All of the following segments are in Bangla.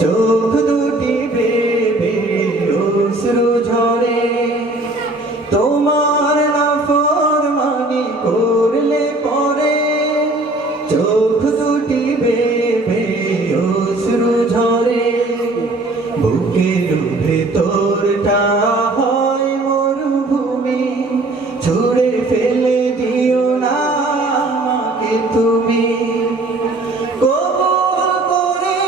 চোখ দুটি বেয়ে অশ্রু ঝরে, তোমার নাফরমানি করলে পরে। চোখ দুটি বেয়ে অশ্রু ঝরে, বুকের ভেতরটা হয় মরুভূমি। ছুঁড়ে ফেলে দিও না আমাকে তুমি, কবুল করে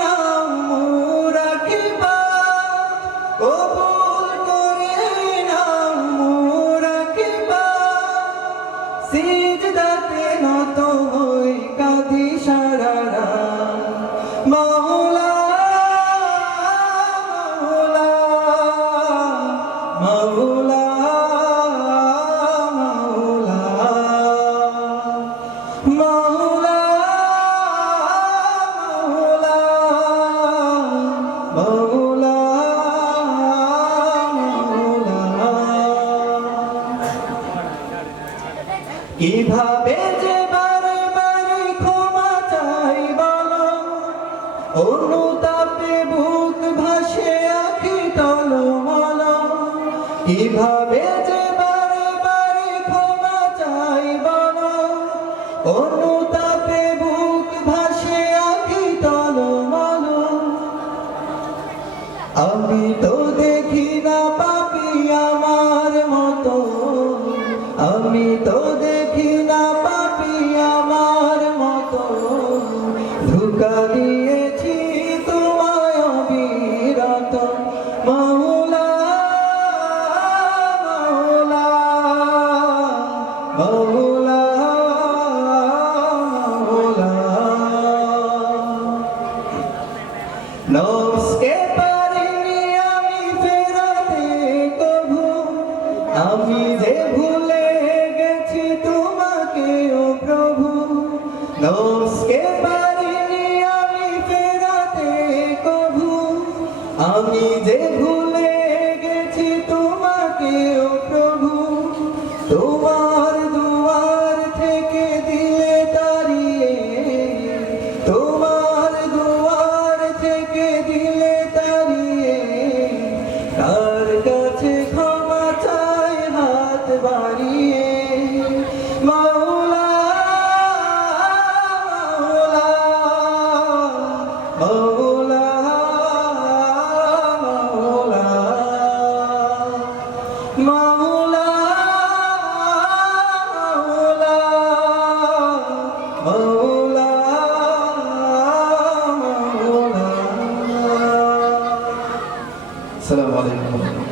নাও মোর আখিরাত, কবুল করে নাও মোর আখিরাত। সিজদাতে নত হই কাঁদি সারা রাত, মাওলা মাওলা মাওলা মাওলা মাওলা কিভাবে যে বারে বারে ক্ষমা চাই বলো, অনুতাপে বুক ভাসে আঁখি টলমল। কিভাবে যে বারে বারে ক্ষমা চাই বলো, অনুতাপে বুক ভাসে আঁখি টলমল। আমি তো দেখি না পাপী আমার মতো, আমি তো দেখি না পাপী আমার মতো। ধোঁকা দিয়েছি তোমায় অবিরত, মাওলা মাওলা মাওলা মাওলা। নফসকে পারিনি আমি ফেরাতে কভু, আমি যে ভুলে গেছি তোমাকে ও প্রভু। নফসকে পারিনি আমি ফেরাতে কভু, আমি যে ভুলে গেছি তোমাকে ও প্রভু। তোমার দুয়ার থেকে দিলে তাড়িয়ে, তোমার দুয়ার থেকে দিলে তাড়িয়ে। কার কাছে ক্ষমা চাই হাত বাড়িয়ে, মাওলা মাওলা মাওলা মাওলা মাওলা মাওলা মাওলা। আসসালামু আলাইকুম।